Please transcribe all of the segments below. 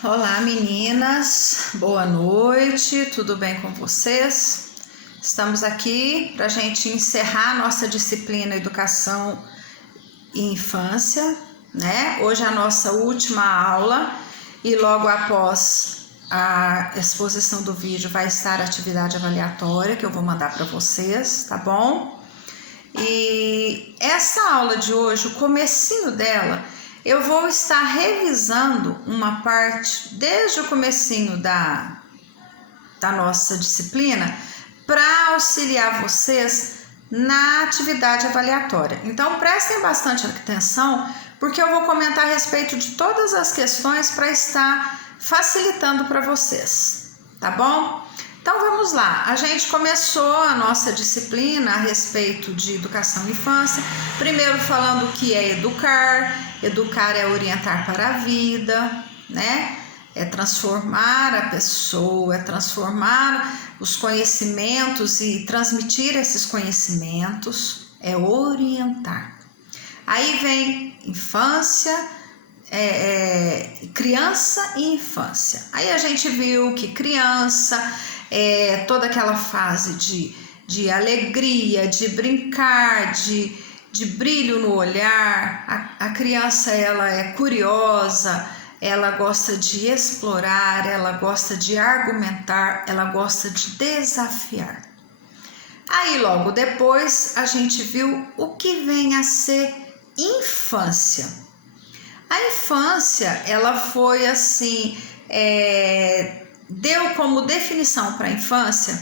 Olá meninas, boa noite, tudo bem com vocês? Estamos aqui para a gente encerrar nossa disciplina Educação e Infância, né? Hoje é a nossa última aula e logo após a exposição do vídeo vai estar a atividade avaliatória que eu vou mandar para vocês, tá bom? E essa aula de hoje, o comecinho dela, eu vou estar revisando uma parte desde o comecinho da nossa disciplina para auxiliar vocês na atividade avaliatória. Então prestem bastante atenção, porque eu vou comentar a respeito de todas as questões para estar facilitando para vocês, tá bom? Então vamos lá, a gente começou a nossa disciplina a respeito de educação e infância, primeiro falando o que é educar. Educar é orientar para a vida, né? É transformar a pessoa, é transformar os conhecimentos e transmitir esses conhecimentos, é orientar. Aí vem infância, criança e infância. Aí a gente viu que criança é toda aquela fase de alegria, de brincar, de brilho no olhar. A criança, ela é curiosa, ela gosta de explorar, ela gosta de argumentar, ela gosta de desafiar. Aí logo depois a gente viu o que vem a ser infância. A infância, ela foi assim, deu como definição para a infância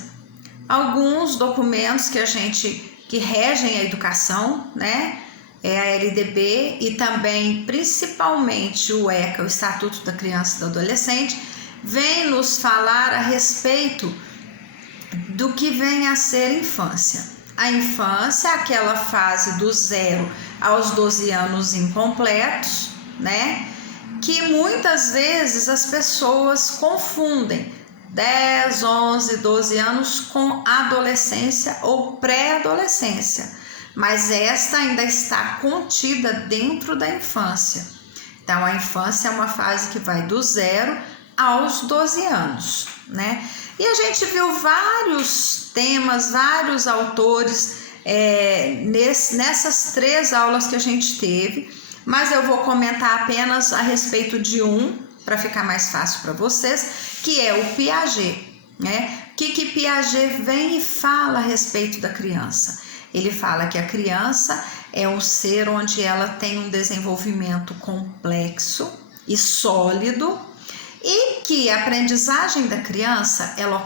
alguns documentos que regem a educação, né? É a LDB e também, principalmente, o ECA, o Estatuto da Criança e do Adolescente, vem nos falar a respeito do que vem a ser infância. A infância é aquela fase do 0 aos 12 anos incompletos, né? Que muitas vezes as pessoas confundem 10, 11, 12 anos com adolescência ou pré-adolescência, mas esta ainda está contida dentro da infância. Então, a infância é uma fase que vai do 0 aos 12 anos, né? E a gente viu vários temas, vários autores nessas 3 aulas que a gente teve, mas eu vou comentar apenas a respeito de um, para ficar mais fácil para vocês, que é o Piaget, né? O que Piaget vem e fala a respeito da criança? Ele fala que a criança é um ser onde ela tem um desenvolvimento complexo e sólido e que a aprendizagem da criança ela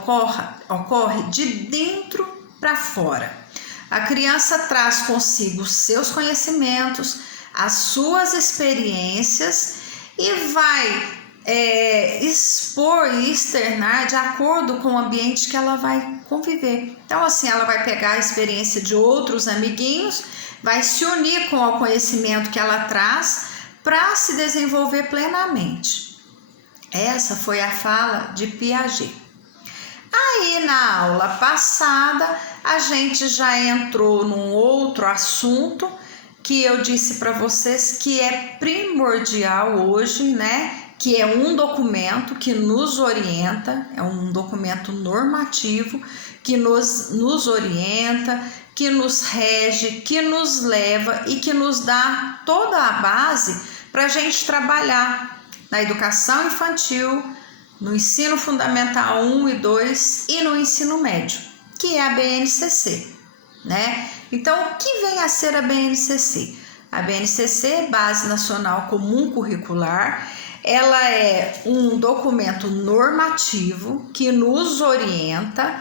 ocorre de dentro para fora. A criança traz consigo os seus conhecimentos, as suas experiências e vai expor e externar de acordo com o ambiente que ela vai conviver. Então, assim, ela vai pegar a experiência de outros amiguinhos, vai se unir com o conhecimento que ela traz para se desenvolver plenamente. Essa foi a fala de Piaget. Aí, na aula passada, a gente já entrou num outro assunto que eu disse para vocês que é primordial hoje, né? Que é um documento que nos orienta, é um documento normativo que nos orienta, que nos rege, que nos leva e que nos dá toda a base para a gente trabalhar na educação infantil, no ensino fundamental 1 e 2 e no ensino médio, que é a BNCC, né? Então, o que vem a ser a BNCC? A BNCC, Base Nacional Comum Curricular, ela é um documento normativo que nos orienta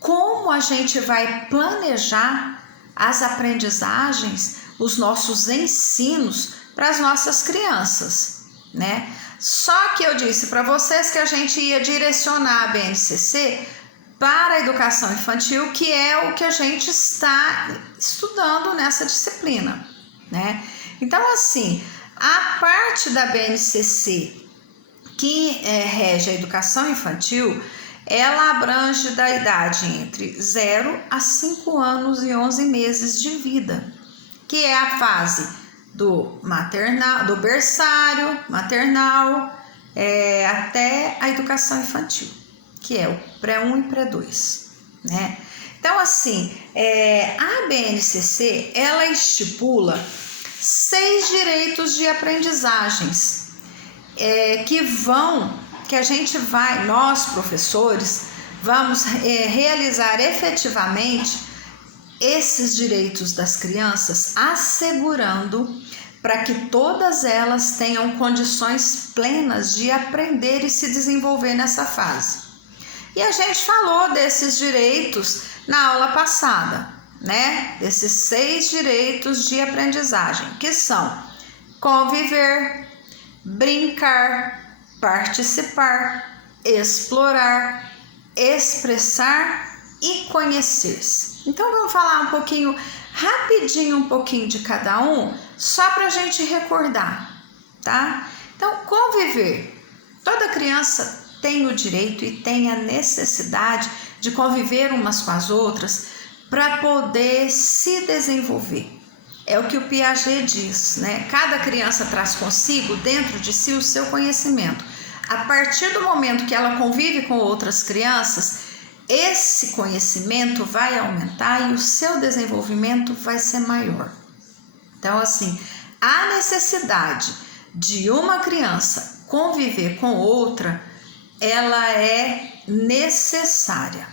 como a gente vai planejar as aprendizagens, os nossos ensinos para as nossas crianças, né? Só que eu disse para vocês que a gente ia direcionar a BNCC para a educação infantil, que é o que a gente está estudando nessa disciplina, né? Então, assim, a parte da BNCC que rege a educação infantil, ela abrange da idade entre 0 a 5 anos e 11 meses de vida, que é a fase do berçário, maternal, até a educação infantil, que é o pré-1 e pré-2, né? Então, assim, a BNCC, ela estipula 6 direitos de aprendizagens que a gente vai, nós professores, vamos realizar efetivamente esses direitos das crianças, assegurando para que todas elas tenham condições plenas de aprender e se desenvolver nessa fase. E a gente falou desses direitos na aula passada, né? Desses 6 direitos de aprendizagem, que são conviver, brincar, participar, explorar, expressar e conhecer-se. Então vamos falar um pouquinho, rapidinho, um pouquinho de cada um, só para a gente recordar, tá? Então, conviver. Toda criança tem o direito e tem a necessidade de conviver umas com as outras para poder se desenvolver. É o que o Piaget diz, né? Cada criança traz consigo, dentro de si, o seu conhecimento. A partir do momento que ela convive com outras crianças, esse conhecimento vai aumentar e o seu desenvolvimento vai ser maior. Então, assim, a necessidade de uma criança conviver com outra, ela é necessária,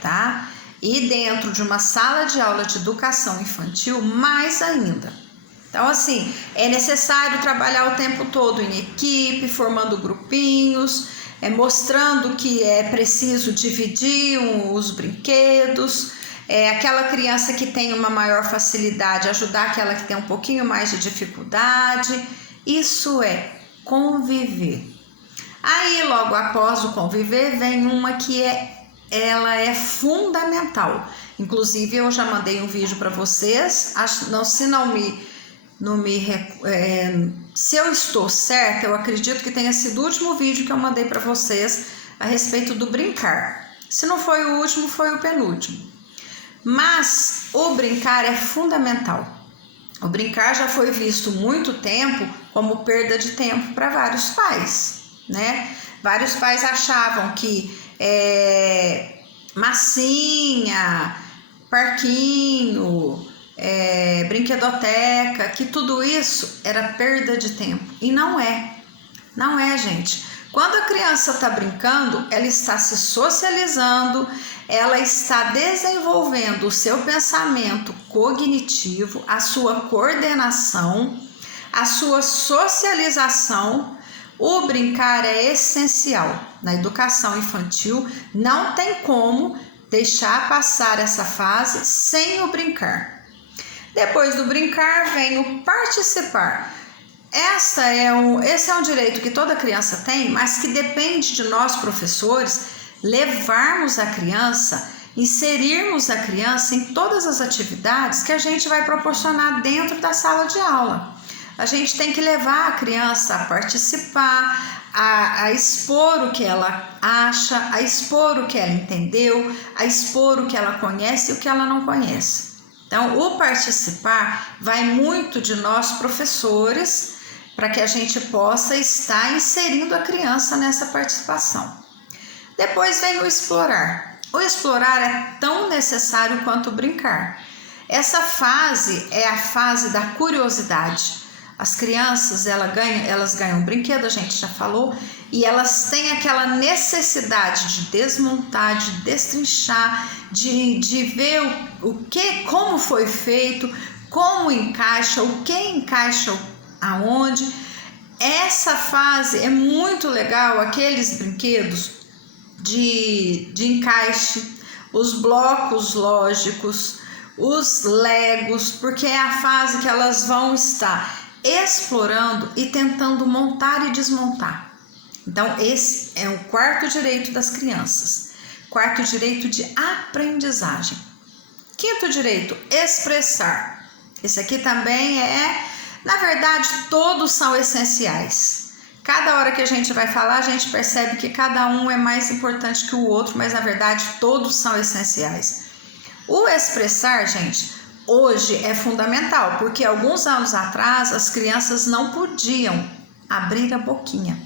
tá? E dentro de uma sala de aula de educação infantil, mais ainda. Então, assim, é necessário trabalhar o tempo todo em equipe, formando grupinhos, mostrando que é preciso dividir os brinquedos, aquela criança que tem uma maior facilidade, ajudar aquela que tem um pouquinho mais de dificuldade. Isso é conviver. Aí, logo após o conviver, vem uma que ela é fundamental. Inclusive, eu já mandei um vídeo para vocês. Se eu estou certa, eu acredito que tenha sido o último vídeo que eu mandei para vocês a respeito do brincar. Se não foi o último, foi o penúltimo. Mas o brincar é fundamental. O brincar já foi visto muito tempo como perda de tempo para vários pais, né? Vários pais achavam que massinha, parquinho, brinquedoteca, que tudo isso era perda de tempo. E não é, gente. Quando a criança está brincando, ela está se socializando, ela está desenvolvendo o seu pensamento cognitivo, a sua coordenação, a sua socialização. O brincar é essencial. Na educação infantil, não tem como deixar passar essa fase sem o brincar. Depois do brincar, vem o participar. Esse é um direito que toda criança tem, mas que depende de nós, professores, levarmos a criança, inserirmos a criança em todas as atividades que a gente vai proporcionar dentro da sala de aula. A gente tem que levar a criança a participar, a expor o que ela acha, a expor o que ela entendeu, a expor o que ela conhece e o que ela não conhece. Então, o participar vai muito de nós, professores, para que a gente possa estar inserindo a criança nessa participação. Depois vem o explorar. O explorar é tão necessário quanto o brincar. Essa fase é a fase da curiosidade. As crianças, elas ganham um brinquedo, a gente já falou, e elas têm aquela necessidade de desmontar, de destrinchar, de ver como foi feito, como encaixa, o que encaixa aonde. Essa fase é muito legal, aqueles brinquedos de encaixe, os blocos lógicos, os legos, porque é a fase que elas vão estar explorando e tentando montar e desmontar. Então, esse é o quarto direito das crianças. Quarto direito de aprendizagem. Quinto direito, expressar. Esse aqui também na verdade, todos são essenciais. Cada hora que a gente vai falar, a gente percebe que cada um é mais importante que o outro, mas na verdade todos são essenciais. O expressar, gente, hoje é fundamental, porque alguns anos atrás as crianças não podiam abrir a boquinha.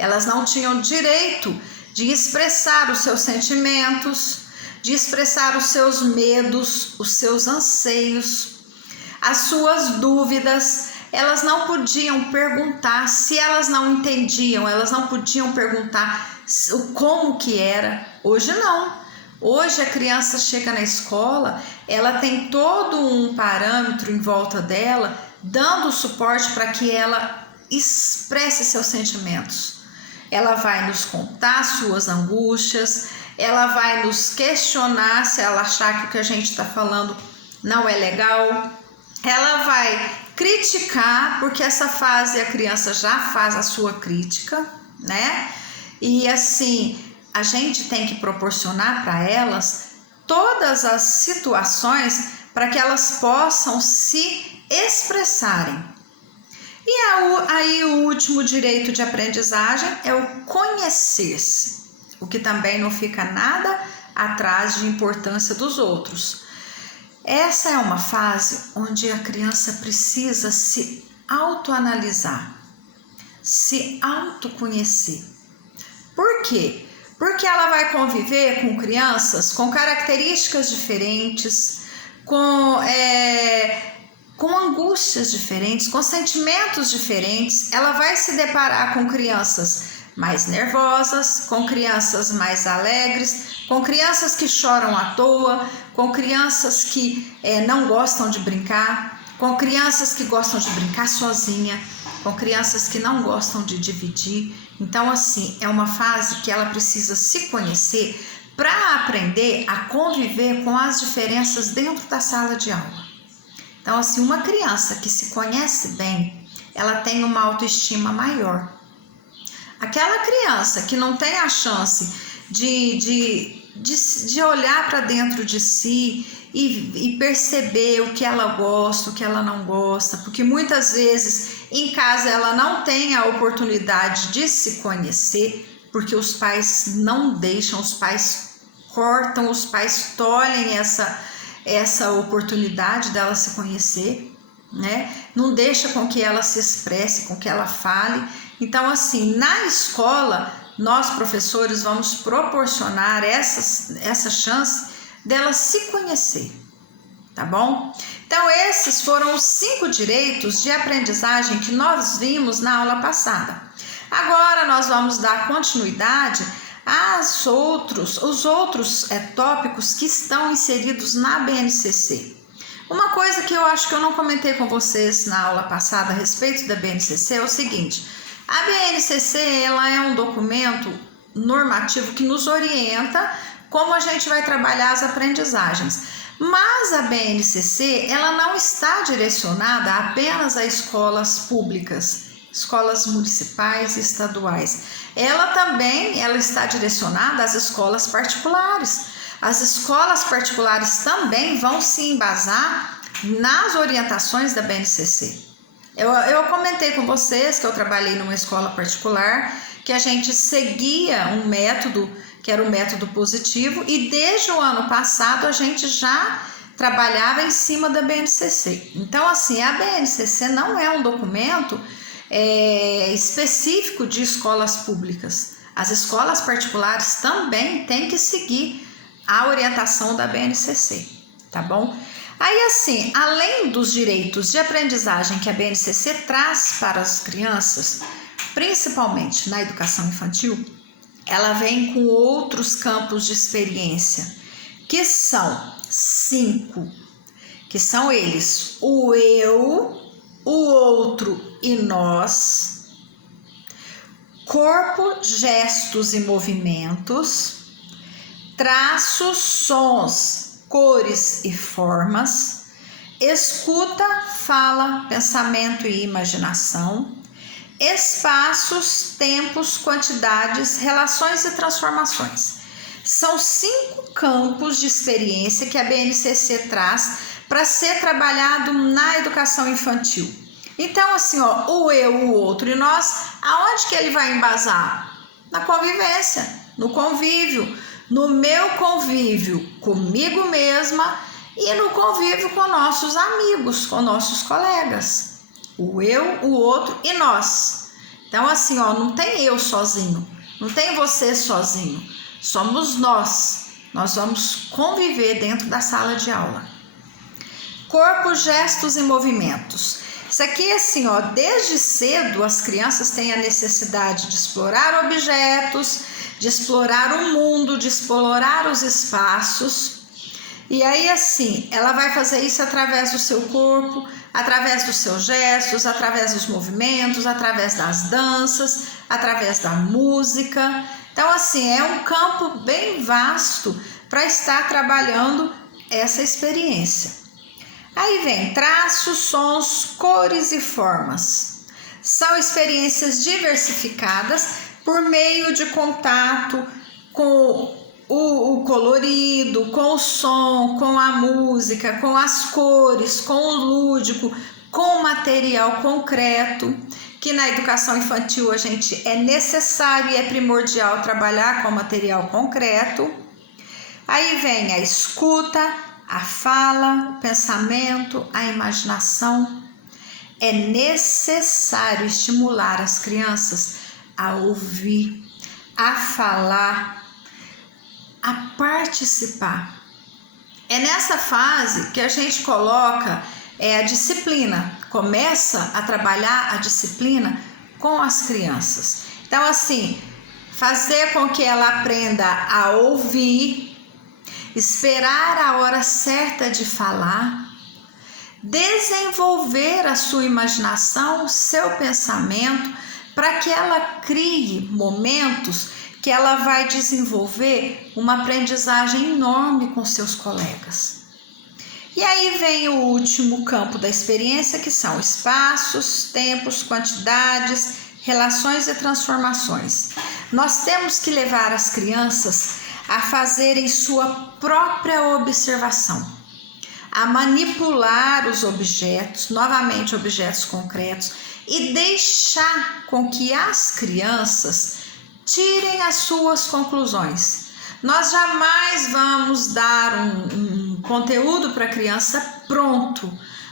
Elas não tinham direito de expressar os seus sentimentos, de expressar os seus medos, os seus anseios, as suas dúvidas. Elas não podiam perguntar se elas não entendiam, elas não podiam perguntar como que era. Hoje não. Hoje a criança chega na escola, ela tem todo um parâmetro em volta dela, dando suporte para que ela expresse seus sentimentos. Ela vai nos contar suas angústias, ela vai nos questionar se ela achar que o que a gente está falando não é legal. Ela vai criticar, porque essa fase a criança já faz a sua crítica, né? E assim, a gente tem que proporcionar para elas todas as situações para que elas possam se expressarem. E aí o último direito de aprendizagem é o conhecer-se, o que também não fica nada atrás de importância dos outros. Essa é uma fase onde a criança precisa se autoanalisar, se autoconhecer. Por quê? Porque ela vai conviver com crianças com características diferentes, com angústias diferentes, com sentimentos diferentes. Ela vai se deparar com crianças mais nervosas, com crianças mais alegres, com crianças que choram à toa, com crianças que não gostam de brincar, com crianças que gostam de brincar sozinha, com crianças que não gostam de dividir. Então, assim, é uma fase que ela precisa se conhecer para aprender a conviver com as diferenças dentro da sala de aula. Então, assim, uma criança que se conhece bem, ela tem uma autoestima maior. Aquela criança que não tem a chance de olhar para dentro de si e perceber o que ela gosta, o que ela não gosta, porque muitas vezes em casa ela não tem a oportunidade de se conhecer, porque os pais não deixam, os pais cortam, os pais tolhem essa oportunidade dela se conhecer, né? Não deixa com que ela se expresse, com que ela fale. Então, assim, na escola, nós professores vamos proporcionar essa chance dela se conhecer, tá bom? Então, esses foram os 5 direitos de aprendizagem que nós vimos na aula passada. Agora, nós vamos dar continuidade os outros tópicos que estão inseridos na BNCC. Uma coisa que eu acho que eu não comentei com vocês na aula passada a respeito da BNCC é o seguinte: a BNCC ela é um documento normativo que nos orienta como a gente vai trabalhar as aprendizagens. Mas a BNCC ela não está direcionada apenas a escolas públicas, escolas municipais e estaduais. Ela está direcionada às escolas particulares. As escolas particulares também vão se embasar nas orientações da BNCC. Eu comentei com vocês que eu trabalhei numa escola particular, que a gente seguia um método, que era o método positivo, e desde o ano passado a gente já trabalhava em cima da BNCC. Então, assim, a BNCC não é um documento específico de escolas públicas. As escolas particulares também têm que seguir a orientação da BNCC, tá bom? Aí, assim, além dos direitos de aprendizagem que a BNCC traz para as crianças, principalmente na educação infantil, ela vem com outros campos de experiência, que são 5, que são eles: o eu, o outro e nós, corpo, gestos e movimentos, traços, sons, cores e formas, escuta, fala, pensamento e imaginação, espaços, tempos, quantidades, relações e transformações. São 5 campos de experiência que a BNCC traz para ser trabalhado na educação infantil. Então, assim, o eu, o outro e nós, aonde que ele vai embasar? Na convivência, no convívio, no meu convívio comigo mesma e no convívio com nossos amigos, com nossos colegas. O eu, o outro e nós. Então assim, ó, não tem eu sozinho, não tem você sozinho, somos nós. Nós vamos conviver dentro da sala de aula. Corpo, gestos e movimentos. Isso aqui assim, ó, desde cedo as crianças têm a necessidade de explorar objetos, de explorar o mundo, de explorar os espaços. E aí assim, ela vai fazer isso através do seu corpo, através dos seus gestos, através dos movimentos, através das danças, através da música. Então assim, é um campo bem vasto para estar trabalhando essa experiência. Aí vem traços, sons, cores e formas. São experiências diversificadas por meio de contato com o colorido, com o som, com a música, com as cores, com o lúdico, com o material concreto, que na educação infantil a gente é necessário e é primordial trabalhar com material concreto. Aí vem a escuta, a fala, o pensamento, a imaginação. É necessário estimular as crianças a ouvir, a falar, a participar. É nessa fase que a gente coloca a disciplina, começa a trabalhar a disciplina com as crianças. Então assim, fazer com que ela aprenda a ouvir, esperar a hora certa de falar, desenvolver a sua imaginação, seu pensamento, para que ela crie momentos que ela vai desenvolver uma aprendizagem enorme com seus colegas. E aí vem o último campo da experiência, que são espaços, tempos, quantidades, relações e transformações. Nós temos que levar as crianças a fazerem sua própria observação, a manipular os objetos, novamente objetos concretos, e deixar com que as crianças tirem as suas conclusões. Nós jamais vamos dar um conteúdo para a criança pronto.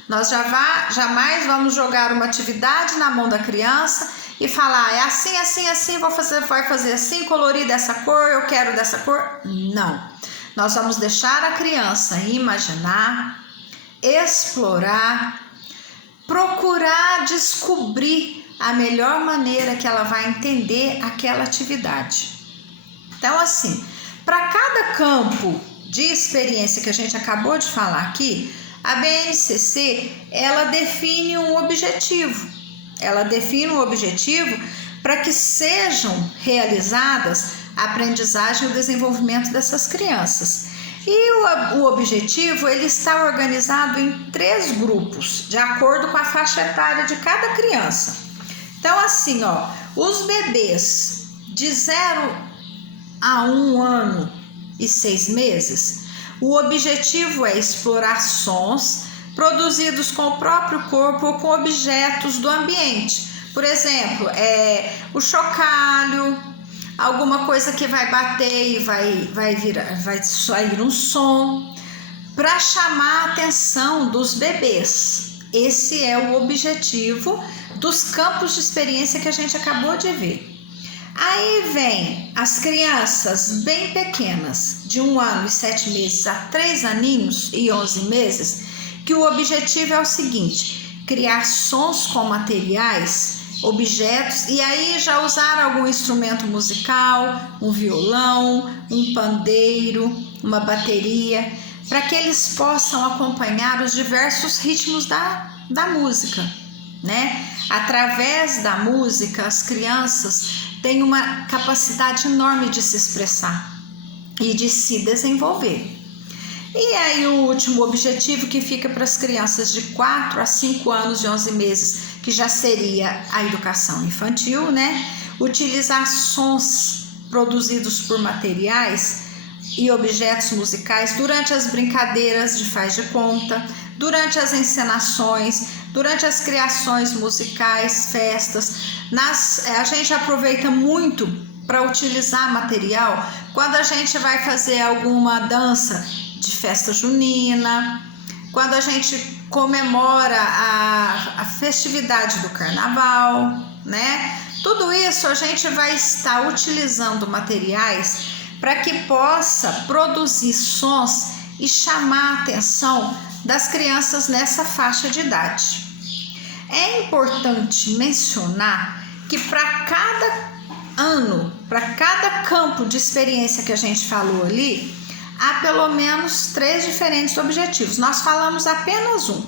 Nós jamais vamos jogar uma atividade na mão da criança e falar, é assim, assim, assim, vai fazer assim, colorir dessa cor, eu quero dessa cor. Não. Nós vamos deixar a criança imaginar, explorar, procurar descobrir a melhor maneira que ela vai entender aquela atividade. Então assim, para cada campo de experiência que a gente acabou de falar aqui, a BNCC, ela define um objetivo. Ela define um objetivo para que sejam realizadas a aprendizagem e o desenvolvimento dessas crianças. E o objetivo, ele está organizado em 3 grupos, de acordo com a faixa etária de cada criança. Então assim, ó, os bebês de 0 a 1 ano e 6 meses, o objetivo é explorar sons produzidos com o próprio corpo ou com objetos do ambiente. Por exemplo, o chocalho, alguma coisa que vai bater e vai sair um som, para chamar a atenção dos bebês. Esse é o objetivo dos campos de experiência que a gente acabou de ver. Aí vem as crianças bem pequenas, de 1 ano e 7 meses a 3 aninhos e 11 meses, que o objetivo é o seguinte: criar sons com materiais, objetos, e aí já usar algum instrumento musical, um violão, um pandeiro, uma bateria, para que eles possam acompanhar os diversos ritmos da música, né? Através da música, as crianças têm uma capacidade enorme de se expressar e de se desenvolver. E aí o último objetivo que fica para as crianças de 4 a 5 anos e 11 meses, que já seria a educação infantil, né? Utilizar sons produzidos por materiais e objetos musicais durante as brincadeiras de faz de conta, durante as encenações, durante as criações musicais, festas. A gente aproveita muito para utilizar material quando a gente vai fazer alguma dança de festa junina, quando a gente comemora a festividade do carnaval, né? Tudo isso a gente vai estar utilizando materiais para que possa produzir sons e chamar a atenção das crianças nessa faixa de idade. É importante mencionar que para cada ano, para cada campo de experiência que a gente falou ali, há pelo menos 3 diferentes objetivos. Nós falamos apenas um,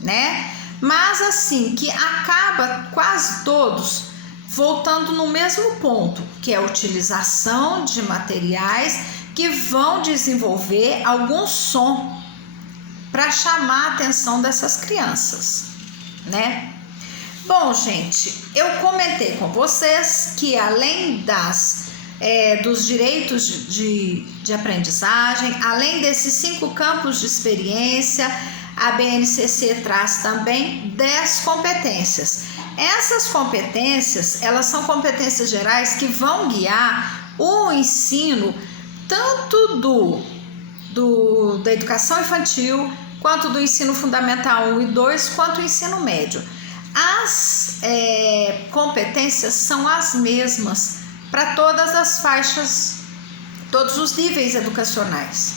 né? Mas assim, que acaba quase todos voltando no mesmo ponto, que é a utilização de materiais que vão desenvolver algum som para chamar a atenção dessas crianças, né? Bom, gente, eu comentei com vocês que além dos direitos de aprendizagem, além desses 5 campos de experiência, a BNCC traz também 10 competências. Essas competências, elas são competências gerais que vão guiar o ensino tanto da educação infantil, quanto do ensino fundamental 1 e 2, quanto do ensino médio. As competências são as mesmas para todas as faixas, todos os níveis educacionais,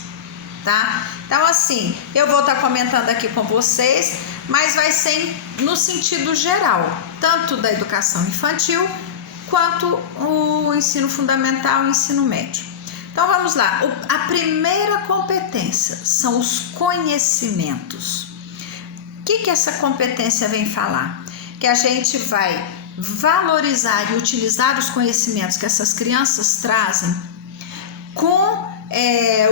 tá? Então, assim, eu vou estar comentando aqui com vocês, mas vai ser no sentido geral, tanto da educação infantil, quanto o ensino fundamental e o ensino médio. Então, vamos lá. A primeira competência são os conhecimentos. O que essa competência vem falar? Que a gente vai valorizar e utilizar os conhecimentos que essas crianças trazem com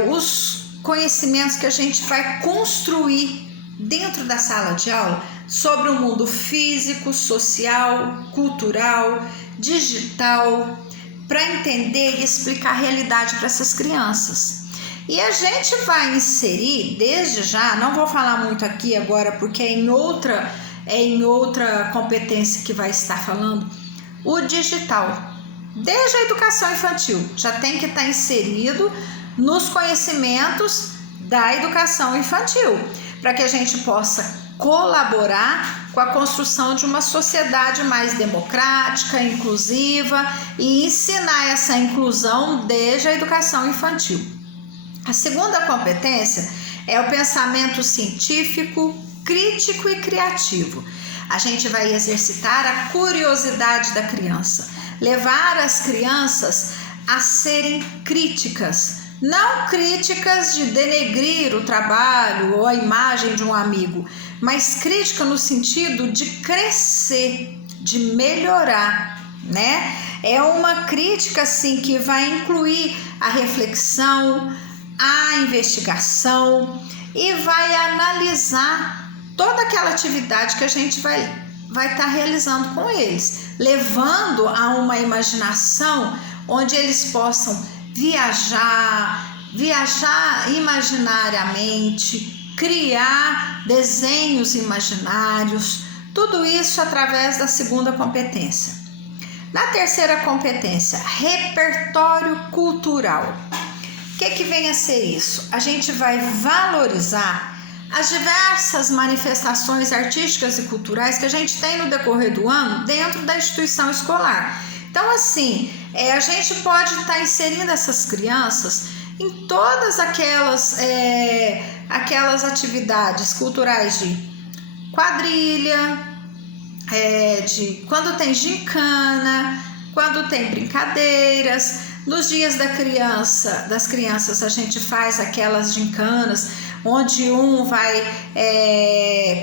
os conhecimentos que a gente vai construir dentro da sala de aula sobre o mundo físico, social, cultural, digital, para entender e explicar a realidade para essas crianças. E a gente vai inserir, desde já, não vou falar muito aqui agora porque é em outra competência que vai estar falando, o digital. Desde a educação infantil, já tem que estar inserido nos conhecimentos da educação infantil, para que a gente possa colaborar com a construção de uma sociedade mais democrática, inclusiva e ensinar essa inclusão desde a educação infantil. A segunda competência é o pensamento científico, crítico e criativo. A gente vai exercitar a curiosidade da criança, levar as crianças a serem críticas, não críticas de denegrir o trabalho ou a imagem de um amigo, mas crítica no sentido de crescer, de melhorar, né? É uma crítica assim que vai incluir a reflexão, a investigação e vai analisar toda aquela atividade que a gente vai estar realizando com eles, levando a uma imaginação onde eles possam viajar imaginariamente, criar desenhos imaginários, tudo isso através da segunda competência. Na terceira competência, repertório cultural. O que vem a ser isso? A gente vai valorizar as diversas manifestações artísticas e culturais que a gente tem no decorrer do ano dentro da instituição escolar. Então, assim, a gente pode estar inserindo essas crianças em todas aquelas atividades culturais de quadrilha, quando tem gincana, quando tem brincadeiras. Nos dias das crianças, a gente faz aquelas gincanas onde um vai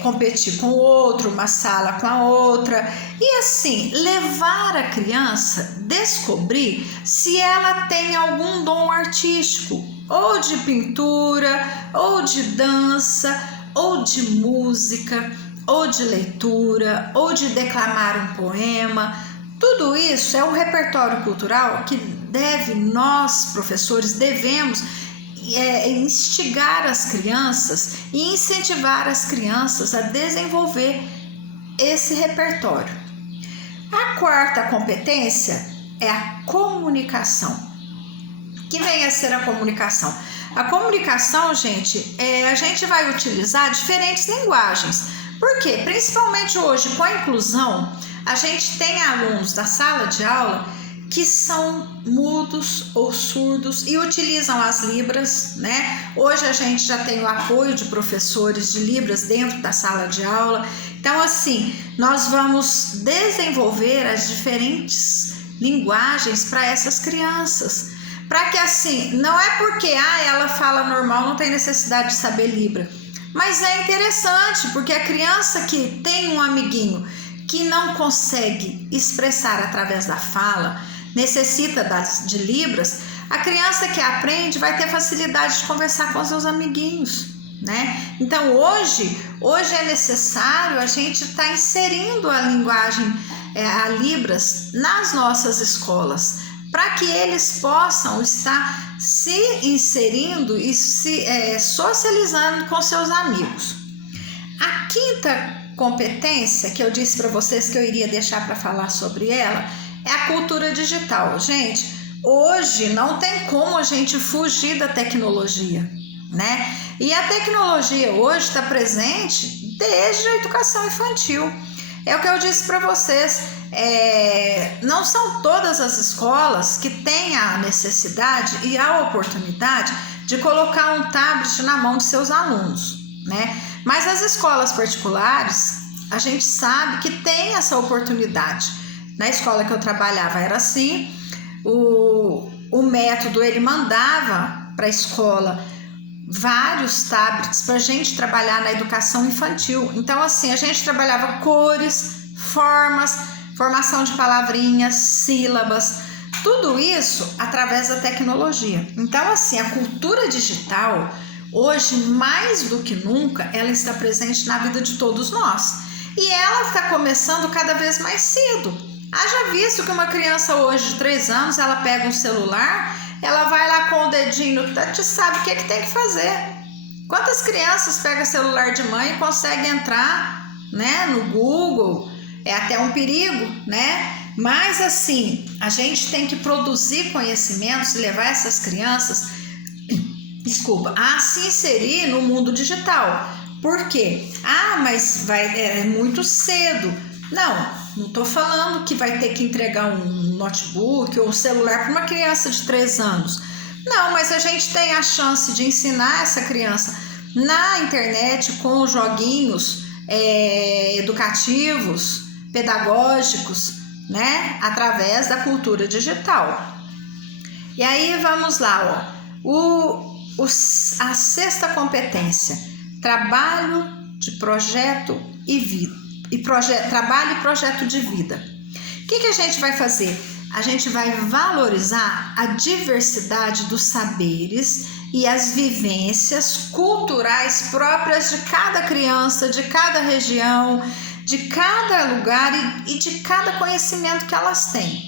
competir com o outro, uma sala com a outra, e assim, levar a criança, descobrir se ela tem algum dom artístico, ou de pintura, ou de dança, ou de música, ou de leitura, ou de declamar um poema. Tudo isso é um repertório cultural que nós, professores, devemos instigar as crianças e incentivar as crianças a desenvolver esse repertório. A quarta competência é a comunicação. Que vem a ser a comunicação? A comunicação, gente, a gente vai utilizar diferentes linguagens, Por quê? Principalmente hoje, com a inclusão, a gente tem alunos da sala de aula que são mudos ou surdos e utilizam as libras, né? Hoje a gente já tem o apoio de professores de libras dentro da sala de aula. Então, assim, nós vamos desenvolver as diferentes linguagens para essas crianças. Para que, assim, não é porque ela fala normal, não tem necessidade de saber libra. Mas é interessante, porque a criança que tem um amiguinho que não consegue expressar através da fala, necessita de libras, a criança que aprende vai ter facilidade de conversar com os seus amiguinhos, né? Então hoje é necessário a gente estar inserindo a linguagem, a libras nas nossas escolas, para que eles possam estar se inserindo e se socializando com seus amigos. A quinta competência que eu disse para vocês que eu iria deixar para falar sobre ela é a cultura digital. Gente, hoje não tem como a gente fugir da tecnologia, né? E a tecnologia hoje está presente desde a educação infantil. É o que eu disse para vocês, não são todas as escolas que têm a necessidade e a oportunidade de colocar um tablet na mão de seus alunos, né? Mas as escolas particulares, a gente sabe que tem essa oportunidade. Na escola que eu trabalhava era assim, o método, ele mandava para a escola vários tablets para a gente trabalhar na educação infantil. Então, assim, a gente trabalhava cores, formas, formação de palavrinhas, sílabas, tudo isso através da tecnologia. Então, assim, a cultura digital, hoje, mais do que nunca, ela está presente na vida de todos nós. E ela está começando cada vez mais cedo. Haja visto que uma criança hoje de 3 anos, ela pega um celular, ela vai lá com o dedinho no touch e sabe o que tem que fazer. Quantas crianças pegam celular de mãe e conseguem entrar, né, no Google? É até um perigo, né? Mas assim, a gente tem que produzir conhecimentos e levar essas crianças, a se inserir no mundo digital. Por quê? Mas é muito cedo. Não estou falando que vai ter que entregar um notebook ou um celular para uma criança de 3 anos. Não, mas a gente tem a chance de ensinar essa criança na internet com joguinhos educativos, pedagógicos, né? Através da cultura digital. E aí vamos lá, a sexta competência, trabalho de projeto e vida. Trabalho e projeto de vida. O que a gente vai fazer? A gente vai valorizar a diversidade dos saberes e as vivências culturais próprias de cada criança, de cada região, de cada lugar e de cada conhecimento que elas têm.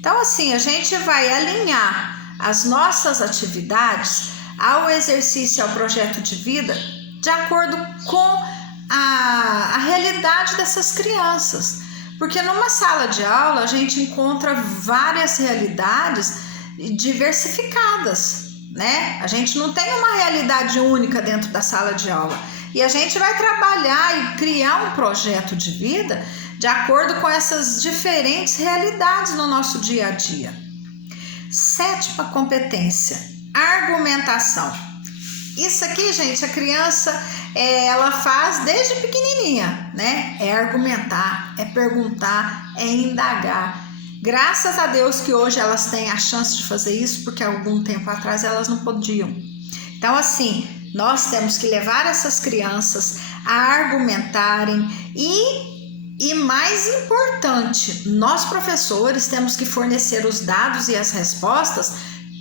Então, assim, a gente vai alinhar as nossas atividades ao exercício, ao projeto de vida, de acordo com a realidade dessas crianças, porque numa sala de aula a gente encontra várias realidades diversificadas, né? A gente não tem uma realidade única dentro da sala de aula e a gente vai trabalhar e criar um projeto de vida de acordo com essas diferentes realidades no nosso dia a dia. Sétima competência, argumentação. Isso aqui, gente, a criança, ela faz desde pequenininha, né? É argumentar, é perguntar, é indagar. Graças a Deus que hoje elas têm a chance de fazer isso, porque há algum tempo atrás elas não podiam. Então, assim, nós temos que levar essas crianças a argumentarem e mais importante, nós professores temos que fornecer os dados e as respostas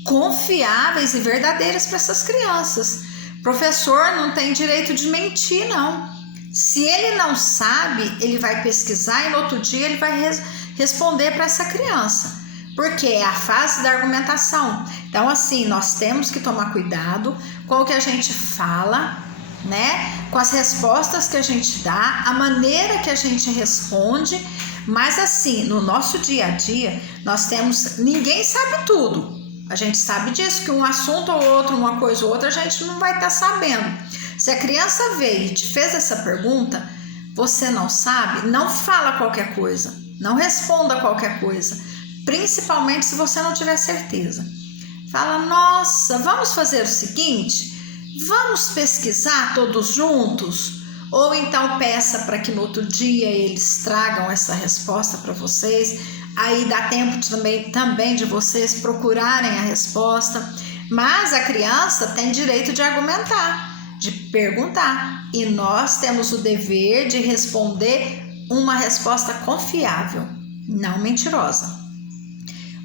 confiáveis e verdadeiras para essas crianças. Professor não tem direito de mentir, não. Se ele não sabe, ele vai pesquisar e no outro dia ele vai responder para essa criança, porque é a fase da argumentação. Então, assim, nós temos que tomar cuidado com o que a gente fala, né? Com as respostas que a gente dá, a maneira que a gente responde, mas assim, no nosso dia a dia, ninguém sabe tudo. A gente sabe disso, que um assunto ou outro, uma coisa ou outra, a gente não vai estar sabendo. Se a criança veio e te fez essa pergunta, você não sabe, não fala qualquer coisa, não responda qualquer coisa, principalmente se você não tiver certeza. Fala, nossa, vamos fazer o seguinte, vamos pesquisar todos juntos? Ou então peça para que no outro dia eles tragam essa resposta para vocês. Aí dá tempo também de vocês procurarem a resposta. Mas a criança tem direito de argumentar, de perguntar. E nós temos o dever de responder uma resposta confiável, não mentirosa.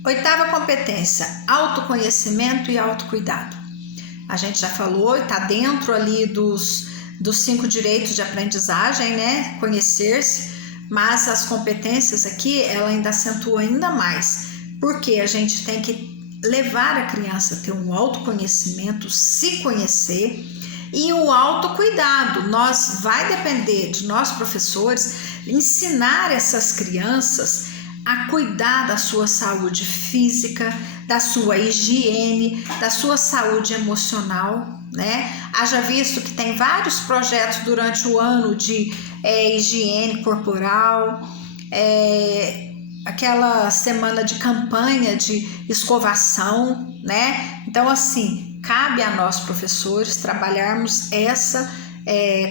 8ª competência, autoconhecimento e autocuidado. A gente já falou, está dentro ali dos 5 direitos de aprendizagem, né? Conhecer-se, mas as competências aqui, ela ainda acentua ainda mais, porque a gente tem que levar a criança a ter um autoconhecimento, se conhecer, e o autocuidado. Vai depender de nós, professores, ensinar essas crianças a cuidar da sua saúde física, da sua higiene, da sua saúde emocional, né? Haja visto que tem vários projetos durante o ano de higiene corporal, aquela semana de campanha de escovação, né? Então, assim, cabe a nós, professores, trabalharmos essa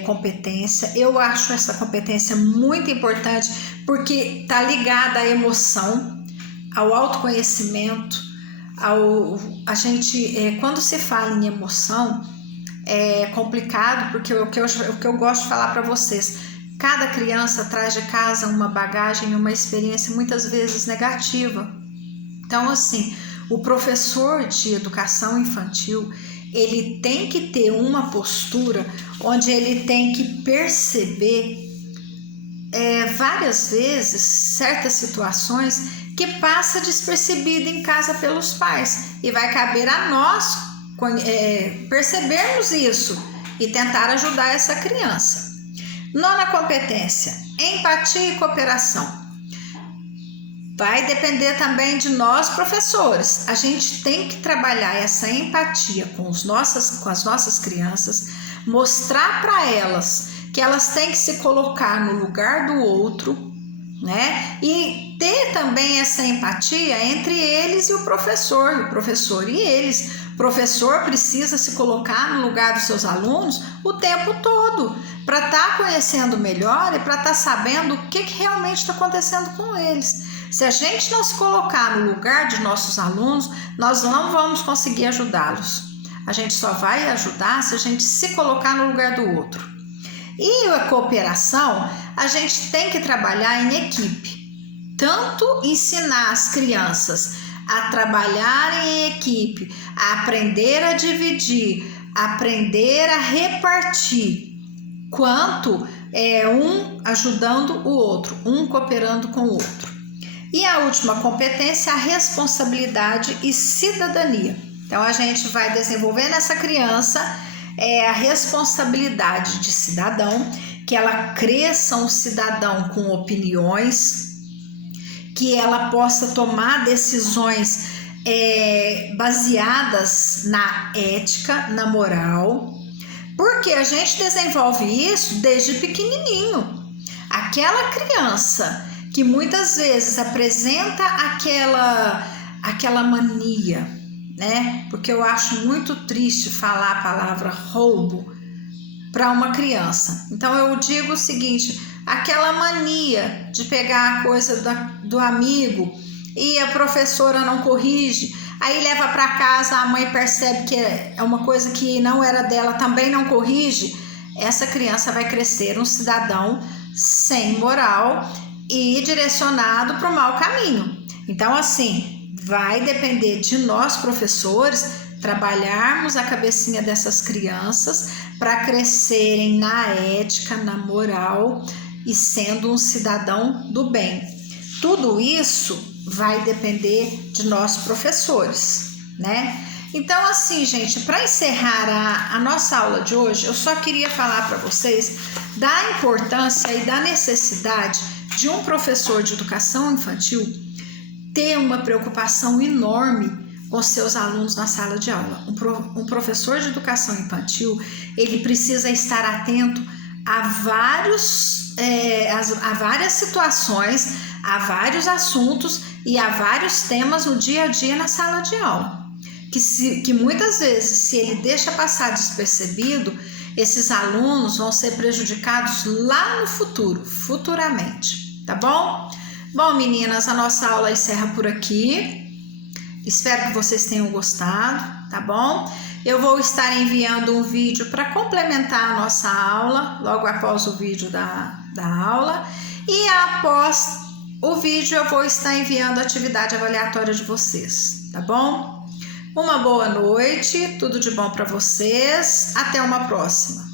competência. Eu acho essa competência muito importante porque está ligada à emoção, ao autoconhecimento, a gente, quando se fala em emoção, é complicado, porque o que eu gosto de falar para vocês, cada criança traz de casa uma bagagem, uma experiência muitas vezes negativa. Então, assim, o professor de educação infantil, ele tem que ter uma postura onde ele tem que perceber várias vezes certas situações que passa despercebida em casa pelos pais, e vai caber a nós percebermos isso e tentar ajudar essa criança. 9ª competência, empatia e cooperação. Vai depender também de nós, professores. A gente tem que trabalhar essa empatia com as nossas crianças, mostrar para elas que elas têm que se colocar no lugar do outro, né? E ter também essa empatia entre eles e o professor e eles. O professor precisa se colocar no lugar dos seus alunos o tempo todo, para estar conhecendo melhor e para estar sabendo o que realmente está acontecendo com eles. Se a gente não se colocar no lugar de nossos alunos, nós não vamos conseguir ajudá-los. A gente só vai ajudar se a gente se colocar no lugar do outro. E a cooperação, a gente tem que trabalhar em equipe. Tanto ensinar as crianças a trabalhar em equipe, a aprender a dividir, a aprender a repartir, quanto um ajudando o outro, um cooperando com o outro. E a última competência, a responsabilidade e cidadania. Então, a gente vai desenvolver nessa criança a responsabilidade de cidadão, que ela cresça um cidadão com opiniões, que ela possa tomar decisões baseadas na ética, na moral, porque a gente desenvolve isso desde pequenininho. Aquela criança que muitas vezes apresenta aquela mania, né? Porque eu acho muito triste falar a palavra roubo para uma criança. Então eu digo o seguinte, aquela mania de pegar a coisa do amigo e a professora não corrige, aí leva para casa, a mãe percebe que é uma coisa que não era dela, também não corrige, essa criança vai crescer um cidadão sem moral e direcionado para o mau caminho. Então, assim, vai depender de nós, professores, trabalharmos a cabecinha dessas crianças para crescerem na ética, na moral e sendo um cidadão do bem. Tudo isso vai depender de nós, professores, né? Então, assim, gente, para encerrar a nossa aula de hoje, eu só queria falar para vocês da importância e da necessidade de um professor de educação infantil ter uma preocupação enorme com seus alunos na sala de aula. Um professor de educação infantil, ele precisa estar atento a vários há várias situações, há vários assuntos e há vários temas no dia a dia na sala de aula. Que muitas vezes, se ele deixa passar despercebido, esses alunos vão ser prejudicados lá no futuro, futuramente, tá bom? Bom, meninas, a nossa aula encerra por aqui. Espero que vocês tenham gostado, tá bom? Eu vou estar enviando um vídeo para complementar a nossa aula, logo após o vídeo da aula. E após o vídeo eu vou estar enviando a atividade avaliatória de vocês, tá bom? Uma boa noite, tudo de bom para vocês. Até uma próxima.